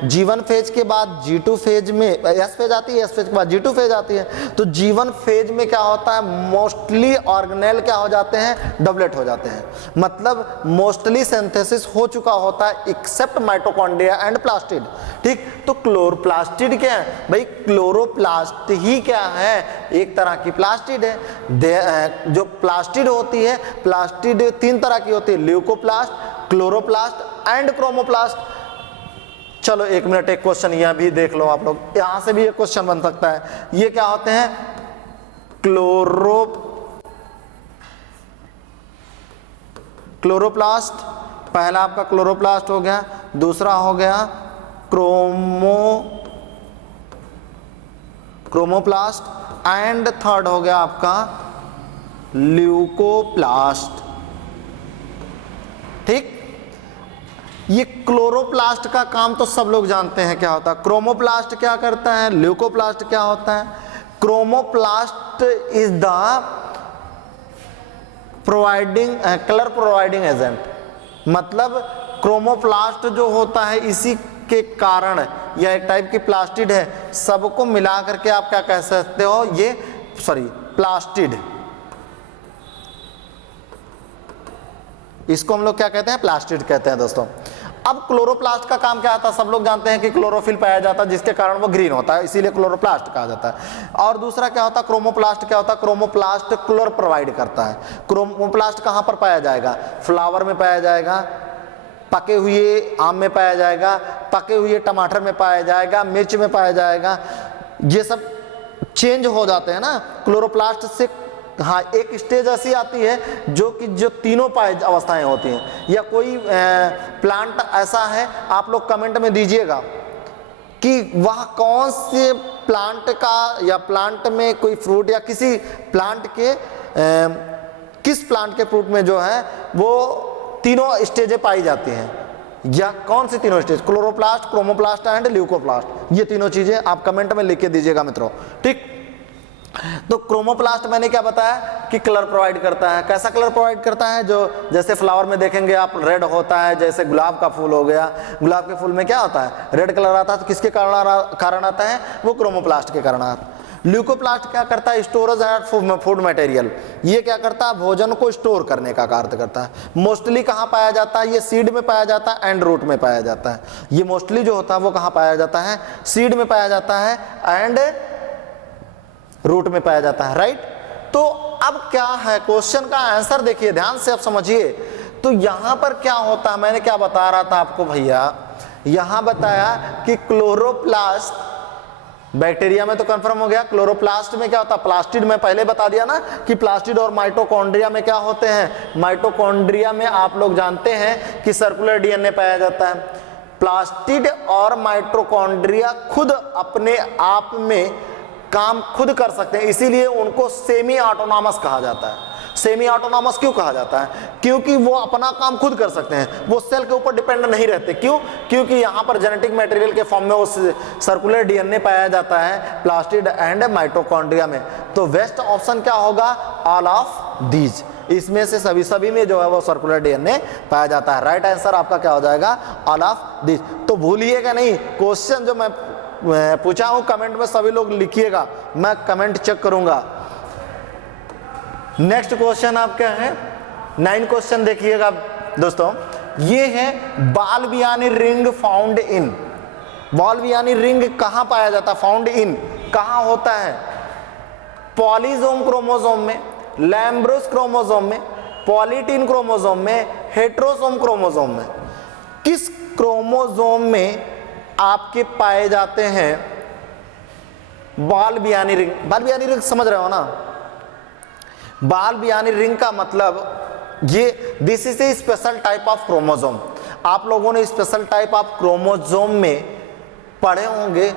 जीवन फेज के बाद G2 फेज में एस फेज आती है, एस फेज के बाद G2 फेज आती है। तो जीवन फेज में क्या होता है, मोस्टली ऑर्गेनेल क्या हो जाते हैं, डबलेट हो जाते हैं, मतलब मोस्टली सिंथेसिस हो चुका होता है एक्सेप्ट माइटोकॉन्ड्रिया एंड प्लास्टिड। ठीक, तो क्लोरोप्लास्टिड क्या है भाई, क्लोरोप्लास्ट ही क्या है, एक तरह की प्लास्टिड है। जो प्लास्टिड होती है, प्लास्टिड 3 तरह की होती है, ल्यूकोप्लास्ट, क्लोरोप्लास्ट एंड क्रोमोप्लास्ट। चलो 1 मिनट, एक क्वेश्चन यह भी देख लो आप लोग, यहां से भी एक क्वेश्चन बन सकता है। ये क्या होते हैं, क्लोरोप्लास्ट, पहला आपका क्लोरोप्लास्ट हो गया, दूसरा हो गया क्रोमोप्लास्ट एंड थर्ड हो गया आपका ल्यूकोप्लास्ट। ठीक, ये क्लोरोप्लास्ट का काम तो सब लोग जानते हैं क्या होता है, क्रोमोप्लास्ट क्या करता है, ल्यूकोप्लास्ट क्या होता है। Chromoplast is the providing colour providing agent, मतलब क्रोमोप्लास्ट जो होता है इसी के कारण, यह एक टाइप की प्लास्टिड है, सबको मिला करके आप क्या कह सकते हो, ये प्लास्टिड, इसको हम लोग क्या कहते हैं, प्लास्टिड कहते हैं दोस्तों। अब क्लोरोप्लास्ट का काम क्या आता है, सब लोग जानते हैं कि क्लोरोफिल पाया जाता है जिसके कारण वो ग्रीन होता है, इसीलिए क्लोरोप्लास्ट कहा जाता है। और दूसरा क्या होता है, क्रोमोप्लास्ट क्या होता है, क्रोमोप्लास्ट कलर प्रोवाइड करता है। क्रोमोप्लास्ट कहाँ पर पाया जाएगा, फ्लावर में पाया जाएगा, पके हुए आम में पाया जाएगा, पके हुए टमाटर में पाया जाएगा, मिर्च में पाया जाएगा, ये सब चेंज हो जाते हैं ना क्लोरोप्लास्ट से। हाँ, एक स्टेज ऐसी आती है जो तीनों अवस्थाएं होती हैं, या कोई प्लांट ऐसा है, आप लोग कमेंट में दीजिएगा कि वह कौन से प्लांट का, या प्लांट में कोई फ्रूट, या किसी प्लांट के किस प्लांट के फ्रूट में जो है वो तीनों स्टेजें पाई जाती हैं, या कौन सी तीनों stage, chloroplast, chromoplast and leucoplast, ये तीनों चीजें आप कमेंट में लिख के दीजिएगा मित्रों, ठीक। तो क्रोमोप्लास्ट मैंने क्या बताया कि कलर प्रोवाइड करता है। कैसा कलर प्रोवाइड करता है, जो जैसे फ्लावर में देखेंगे आप रेड होता है, जैसे गुलाब का फूल हो गया, गुलाब के फूल में क्या होता है, रेड कलर आता है, तो किसके कारण आता है, वो क्रोमोप्लास्ट के कारण आता है। ल्यूकोप्लास्ट क्या करता है, स्टोरेज एंड फूड मटेरियल, ये क्या करता है, भोजन को स्टोर करने का कार्य करता है। मोस्टली कहाँ पाया जाता है, ये सीड में पाया जाता है एंड रूट में पाया जाता है। ये मोस्टली जो होता है वो कहाँ पाया जाता है, सीड में पाया जाता है एंड रूट में पाया जाता है, राइट। तो अब क्या है, क्वेश्चन का आंसर देखिए ध्यान से, आप समझिए। तो यहां पर क्या होता है, मैंने क्या बता रहा था आपको भैया, यहां बताया कि क्लोरोप्लास्ट, बैक्टीरिया में तो कंफर्म हो गया, क्लोरोप्लास्ट में क्या होता है, प्लास्टिड में पहले बता दिया ना कि प्लास्टिड और माइटोकॉन्ड्रिया में क्या होते हैं, माइटोकॉन्ड्रिया में आप लोग जानते हैं कि सर्कुलर डीएनए पाया जाता है। प्लास्टिड और माइटोकॉन्ड्रिया खुद अपने आप में काम खुद कर सकते हैं, इसीलिए उनको सेमी ऑटोनॉमस कहा जाता है। सेमी ऑटोनॉमस क्यों कहा जाता है, क्योंकि वो अपना काम खुद कर सकते हैं, वो सेल के ऊपर डिपेंड नहीं रहते। क्यों, क्योंकि यहाँ पर जेनेटिक मटेरियल के फॉर्म में वो सर्कुलर डीएनए पाया जाता है प्लास्टिड एंड माइटोकॉन्ड्रिया में। तो बेस्ट ऑप्शन क्या होगा, ऑल ऑफ दीज, इसमें से सभी में जो है वो सर्कुलर डीएनए पाया जाता है। राइट आंसर आपका क्या हो जाएगा, ऑल ऑफ दीज। तो भूलिएगा नहीं, क्वेश्चन जो मैं पूछा हूं कमेंट में सभी लोग लिखिएगा, मैं कमेंट चेक करूंगा। नेक्स्ट क्वेश्चन आपका है 9 क्वेश्चन, देखिएगा दोस्तों, ये है बाल्बियानी रिंग फाउंड इन। बाल्बियानी रिंग कहां पाया जाता है, फाउंड इन कहां होता है, पॉलीजोम क्रोमोसोम में, लैम्ब्रोस क्रोमोसोम में, पॉलीटीन क्रोमोसोम में, हेट्रोसोम क्रोमोसोम में। किस क्रोमोसोम में आपके पाए जाते हैं बाल्बियानी रिंग। बाल्बियानी रिंग समझ रहे हो ना, बाल्बियानी रिंग का मतलब ये this is a special type of chromosome. आप लोगों ने स्पेशल टाइप ऑफ क्रोमोसोम में पढ़े होंगे,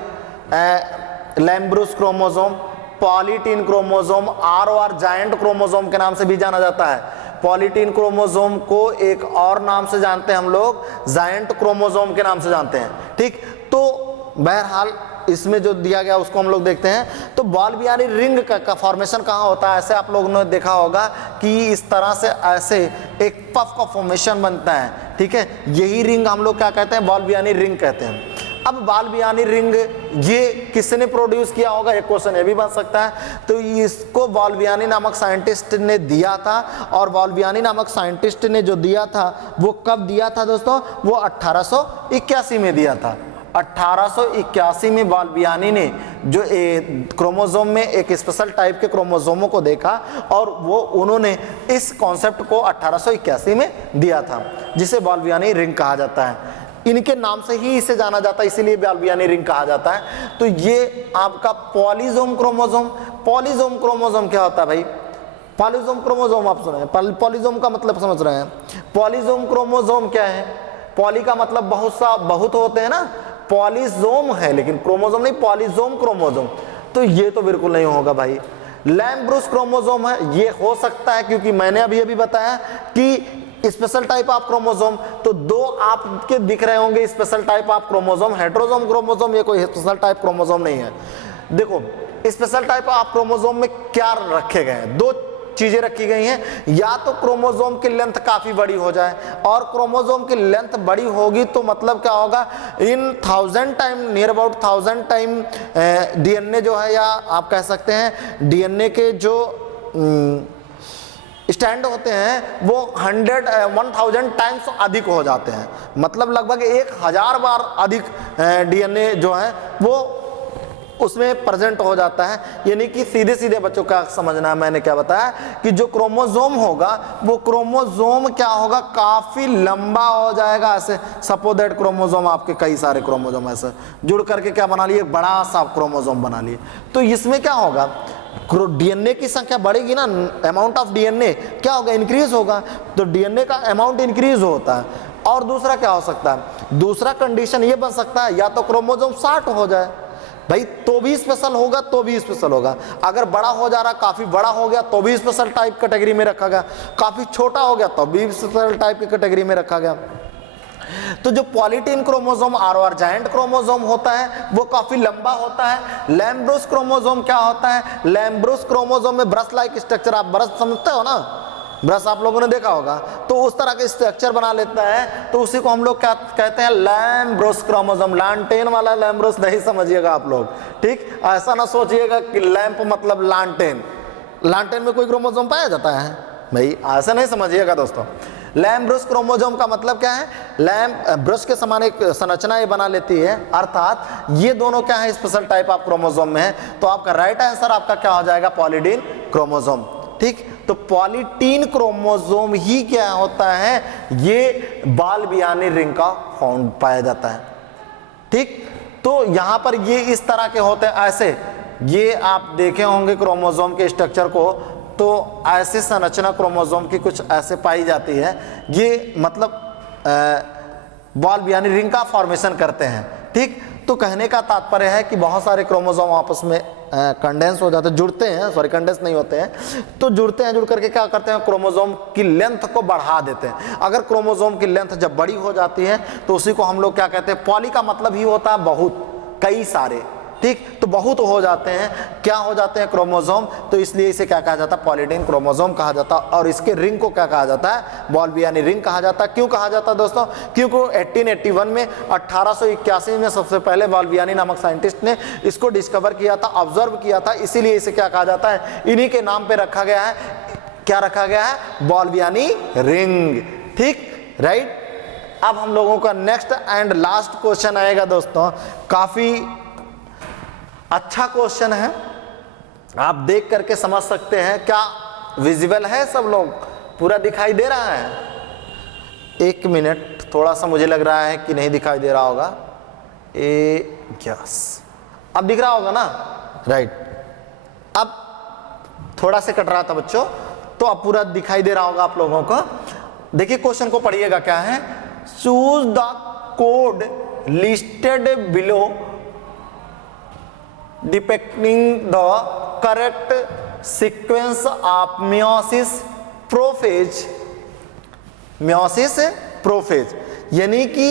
lampbrush chromosome, polytene chromosome, or giant chromosome के नाम से भी जाना जाता है। पॉलीटीन क्रोमोसोम को एक और नाम से जानते हैं हम लोग, जायंट क्रोमोसोम के नाम से जानते हैं, ठीक। तो बहरहाल इसमें जो दिया गया उसको हम लोग देखते हैं। तो बाल्बियानी रिंग का फॉर्मेशन कहाँ होता है, ऐसे आप लोगों ने देखा होगा कि इस तरह से ऐसे एक पफ का फॉर्मेशन बनता है, ठीक है, यही रिंग हम लोग क्या कहते हैं, बाल्बियानी रिंग कहते हैं। अब बाल्बियानी रिंग ये किसने प्रोड्यूस किया होगा, एक क्वेश्चन ये भी बन सकता है। तो इसको बाल्बियानी नामक साइंटिस्ट ने दिया था, और बाल्बियानी नामक साइंटिस्ट ने जो दिया था वो कब दिया था दोस्तों, वो 1881 में दिया था। 1881 में बाल्बियानी ने जो क्रोमोसोम में एक स्पेशल टाइप के क्रोमोसोमों को देखा, और वो उन्होंने इस कॉन्सेप्ट को 1881 में दिया था, जिसे बाल्बियानी रिंग कहा जाता है। इनके नाम से ही इसे जाना जाता है, इसीलिए बाल्बियानी रिंग कहा जाता है। तो ये आपका पॉलीजोम क्रोमोसोम। पॉलीजोम क्रोमोसोम क्या होता है भाई, पॉलीजोम क्रोमोसोम आप सुने, पॉलीजोम का मतलब समझ रहे हैं। पॉलीजोम क्रोमोसोम क्या है, पॉली का मतलब बहुत होते हैं ना, पॉलीजोम है, लेकिन क्रोमोसोम नहीं, पॉलीजोम क्रोमोसोम। तो ये तो बिल्कुल नहीं होगा भाई। लैम्ब्रोस क्रोमोसोम है, ये हो सकता है, क्योंकि मैंने अभी बताया कि स्पेशल टाइप ऑफ क्रोमोसोम, तो 2 आपके दिख रहे होंगे special type of chromosome, heterosome chromosome, ये कोई स्पेशल टाइप क्रोमोसोम नहीं है। देखो स्पेशल टाइप ऑफ क्रोमोसोम में क्या रखे गए हैं, दो चीजें रखी गई हैं, या तो क्रोमोसोम की लेंथ काफी बड़ी हो जाए, और क्रोमोसोम की लेंथ बड़ी होगी तो मतलब क्या होगा, इन 1000 time, near about 1000 time DNA जो है, या आप कह सकते हैं डीएनए के जो स्टैंड होते हैं वो 1000 टाइम्स अधिक हो जाते हैं, मतलब लगभग 1000 बार अधिक डीएनए जो है वो उसमें प्रेजेंट हो जाता है। यानी कि सीधे सीधे बच्चों का समझना है, मैंने क्या बताया कि जो क्रोमोसोम होगा वो क्रोमोसोम क्या होगा, काफी लंबा हो जाएगा। ऐसे सपोज दैट क्रोमोसोम आपके कई सारे क्रोमोसोम ऐसे जुड़ करके क्या बना लिए, बड़ा सा क्रोमोसोम बना लिए। तो इसमें क्या होगा, डीएनए की संख्या बढ़ेगी ना, अमाउंट ऑफ डीएनए क्या होगा, इंक्रीज होगा। तो डीएनए का अमाउंट इंक्रीज होता है। और दूसरा क्या हो सकता है, दूसरा कंडीशन ये बन सकता है, या तो क्रोमोसोम 60 हो जाए भाई, तो भी स्पेशल होगा, तो भी स्पेशल होगा। अगर बड़ा हो जा रहा, काफी बड़ा हो गया तो भी स्पेशल टाइप कैटेगरी में रखा गया, काफी छोटा हो गया तो भी स्पेशल टाइप की कैटेगरी में रखा गया। तो जो पॉलीटीन क्रोमोसोम और जायंट क्रोमोसोम होता है वो काफी लंबा होता है। लैम्ब्रोस क्रोमोसोम क्या होता है, लैम्ब्रोस क्रोमोसोम में ब्रश लाइक स्ट्रक्चर, आप ब्रश समझते हो ना, ब्रश आप लोगों ने देखा होगा, तो उस तरह के स्ट्रक्चर बना लेता है, तो उसी को हम लोग क्या कहते हैं, लैम्ब्रोस क्रोमोसोम। लांटेन वाला लैम्ब्रोस नहीं समझिएगा आप लोग, ठीक, ऐसा ना सोचिएगा कि लैंप मतलब लांटेन, लांटेन में कोई क्रोमोसोम पाया जाता है भाई, ऐसा नहीं समझिएगा दोस्तों। लैम्ब्रोस क्रोमोसोम का मतलब क्या है, लैम्प ब्रश के समान एक संरचना ये बना लेती है, अर्थात ये दोनों क्या है, स्पेशल टाइप ऑफ क्रोमोसोम में है। तो आपका राइट आंसर आपका क्या हो जाएगा, पॉलीडीन क्रोमोसोम, ठीक। तो पॉलीटीन क्रोमोसोम ही क्या होता है, ये बाल बियानी रिंग का फाउंड पाया जाता है, ठीक। तो यहां पर ये इस तरह के होते हैं, ऐसे ये आप देखे होंगे क्रोमोसोम के स्ट्रक्चर को, तो ऐसे संरचना क्रोमोसोम की कुछ ऐसे पाई जाती है, ये मतलब बाल बियानी रिंग का फॉर्मेशन करते हैं, ठीक। तो कहने का तात्पर्य है कि बहुत सारे क्रोमोसोम आपस में कंडेंस हो जाते हैं, जुड़ते हैं, सॉरी कंडेंस नहीं होते हैं, तो जुड़ते हैं, जुड़ करके क्या करते हैं, क्रोमोसोम की लेंथ को बढ़ा देते हैं। अगर क्रोमोसोम की लेंथ जब बड़ी हो जाती है तो उसी को हम लोग क्या कहते हैं, पॉली का मतलब ही होता है बहुत, कई सारे, ठीक। तो बहुत हो जाते हैं, क्या हो जाते हैं क्रोमोसोम, तो इसलिए इसे क्या कहा जाता है, पॉलीटीन क्रोमोसोम कहा जाता है। और इसके रिंग को क्या कहा जाता है, बॉल बियानी रिंग कहा जाता है। क्यों कहा जाता है दोस्तों, क्योंकि 1881 में 1881 में सबसे पहले बॉल बियानी नामक साइंटिस्ट ने इसको डिस्कवर किया था, ऑब्जर्व किया था, इसीलिए इसे क्या कहा जाता है, इन्हीं के नाम पे रखा गया है। क्या रखा गया है, बॉल बियानी रिंग, ठीक, राइट। अब हम लोगों का नेक्स्ट एंड लास्ट क्वेश्चन आएगा दोस्तों, काफी अच्छा क्वेश्चन है, आप देख करके समझ सकते हैं। क्या विजिबल है, सब लोग पूरा दिखाई दे रहा है? एक मिनट, थोड़ा सा मुझे लग रहा है कि नहीं दिखाई दे रहा होगा। यस, अब दिख रहा होगा ना, राइट। अब थोड़ा से कट रहा था बच्चों, तो अब पूरा दिखाई दे रहा होगा आप लोगों को। देखिए क्वेश्चन को पढ़िएगा, क्या है, choose the code listed below depicting the correct sequence of meiosis prophase। meiosis prophase यानी कि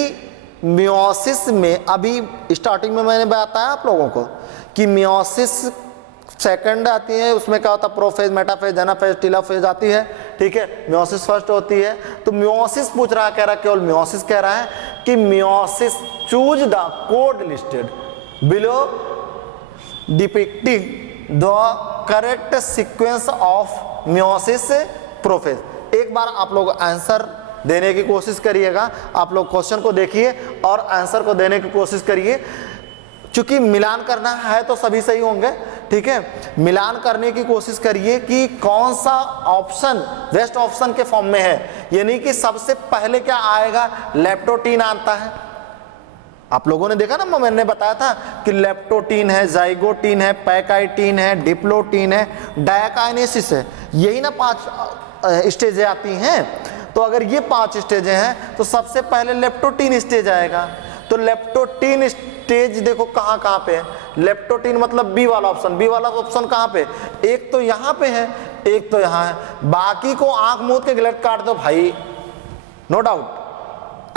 meiosis में, अभी स्टार्टिंग में मैंने बताया आप लोगों को कि meiosis सेकंड आती है, उसमें क्या होता है, प्रोफेज, मेटाफेज, एनाफेज, टीलोफेज आती है, ठीक है। meiosis फर्स्ट होती है। तो meiosis पूछ रहा है, कह रहा है केवल meiosis कह रहा है कि meiosis choose the code listed below depicting the correct sequence of meiosis prophase। एक बार आप लोग आंसर देने की कोशिश करिएगा, आप लोग क्वेश्चन को देखिए और आंसर को देने की कोशिश करिए। चूंकि मिलान करना है तो सभी सही होंगे, ठीक है। मिलान करने की कोशिश करिए कि कौन सा ऑप्शन बेस्ट ऑप्शन के फॉर्म में है, यानी कि सबसे पहले क्या आएगा, लेप्टोटीन आता है। आप लोगों ने देखा ना, मैंने बताया था कि लेप्टोटीन है, जाइगोटीन है, पैकाइटीन है, डिप्लोटीन है, डायकाइनेसिस है, यही ना 5 स्टेजें आती हैं। तो अगर ये 5 स्टेजें हैं तो सबसे पहले लेप्टोटीन स्टेज आएगा। तो लेप्टोटीन स्टेज देखो कहाँ कहाँ पे है, लेप्टोटीन मतलब बी वाला ऑप्शन, बी वाला ऑप्शन कहाँ पे, एक तो यहाँ पे है, एक तो यहाँ है, बाकी को आंख मूंद के गिलट काट दो भाई, नो डाउट,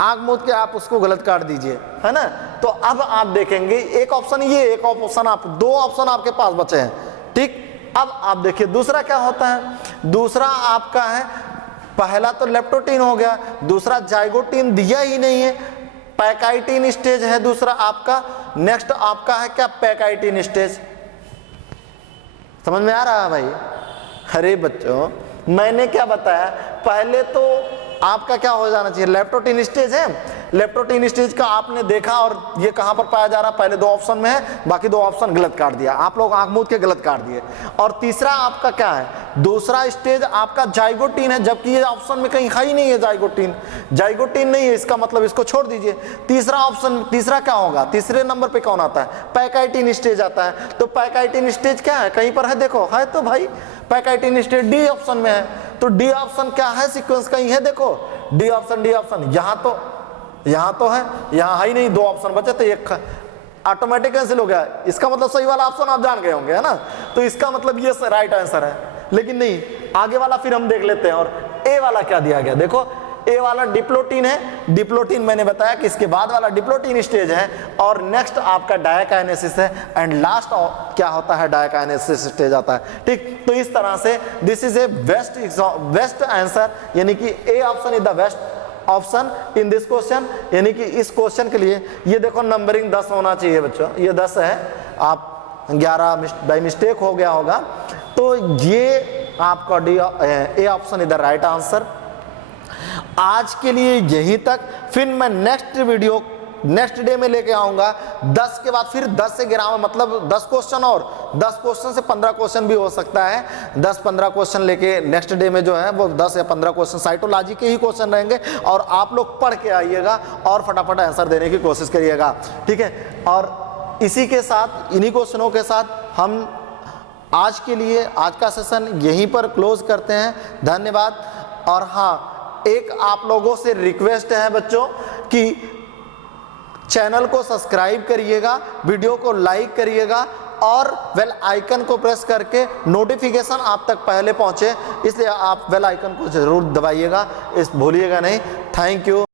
आंख मूंद के आप उसको गलत काट दीजिए, है ना। तो अब आप देखेंगे एक ऑप्शन ये, एक ऑप्शन आप, दो ऑप्शन आपके पास बचे हैं, ठीक। अब आप देखिए दूसरा क्या होता है। दूसरा आपका है, पहला तो लेप्टोटीन हो गया, दूसरा जाइगोटीन दिया ही नहीं है, पैकाइटिन स्टेज है दूसरा आपका। नेक्स्ट आपका है क्या, पैकाइटिन स्टेज। समझ में आ रहा है भाई? अरे बच्चों मैंने क्या बताया, पहले तो आपका क्या हो जाना चाहिए, लेप्टोटीन स्टेज है, लेप्टोटीन स्टेज का आपने देखा और ये कहां पर पाया जा रहा है, पहले दो ऑप्शन में है, बाकी दो ऑप्शन गलत काट दिया आप लोग, आंख मूंद के गलत काट दिए। और तीसरा आपका क्या है, दूसरा स्टेज आपका जाइगोटीन है, जबकि ये ऑप्शन में कहीं है ही नहीं है जाइगोटीन, जाइगोटीन नहीं है, इसका मतलब इसको छोड़ दीजिए। तीसरा ऑप्शन, तीसरा क्या होगा, तीसरे नंबर पे कौन आता है, पैकाइटिन स्टेज आता है। तो पैकाइटिन स्टेज क्या है, कहीं पर है, देखो है तो भाई, पैकाइटिन स्टेज डी ऑप्शन में है। तो डी ऑप्शन क्या है, सीक्वेंस कहीं है, देखो डी ऑप्शन, डी ऑप्शन यहां तो है, यहां है ही नहीं, दो ऑप्शन बचे तो एक ऑटोमेटिक कैंसिल हो गया। इसका मतलब सही वाला ऑप्शन आप जान गए होंगे, है ना। तो इसका मतलब ये राइट आंसर है, लेकिन नहीं, आगे वाला फिर हम देख लेते हैं। और ए वाला क्या दिया गया, देखो ए वाला डिप्लोटीन है, डिप्लोटीन मैंने बताया कि इसके बाद वाला डिप्लोटीन स्टेज है, और नेक्स्ट आपका डायकाइनेसिस है, एंड लास्ट क्या होता है, डायकाइनेसिस स्टेज आता है, ठीक। तो इस तरह से this is a best answer, यानी कि A option is the best option in this question, यानी कि इस क्वेश्चन के लिए ये देखो नंबरिंग 10 होना चाहिए बच्चों, ये 10 है, आप 11 बाई मिस्टेक हो गया होगा। तो ये आपका A option is the right answer. आज के लिए यहीं तक, फिर मैं नेक्स्ट डे में लेके आऊंगा 10 के बाद, फिर 10 से 11 में, मतलब 10 क्वेश्चन, और 10 क्वेश्चन से 15 क्वेश्चन भी हो सकता है। 10-15 क्वेश्चन लेके नेक्स्ट डे में जो है वो 10 या 15 क्वेश्चन साइटोलॉजी के ही क्वेश्चन रहेंगे, और आप लोग पढ़ के आइएगा और फटाफट आंसर देने की कोशिश करिएगा, ठीक है। और इसी के साथ, इन्हीं क्वेश्चनों के साथ हम आज के लिए आज का सेशन यहीं पर क्लोज करते हैं। धन्यवाद। और हाँ, एक आप लोगों से रिक्वेस्ट है बच्चों कि चैनल को सब्सक्राइब करिएगा, वीडियो को लाइक करिएगा, और बेल आइकन को प्रेस करके नोटिफिकेशन आप तक पहले पहुंचे, इसलिए आप बेल आइकन को जरूर दबाइएगा, इस भूलिएगा नहीं। Thank you.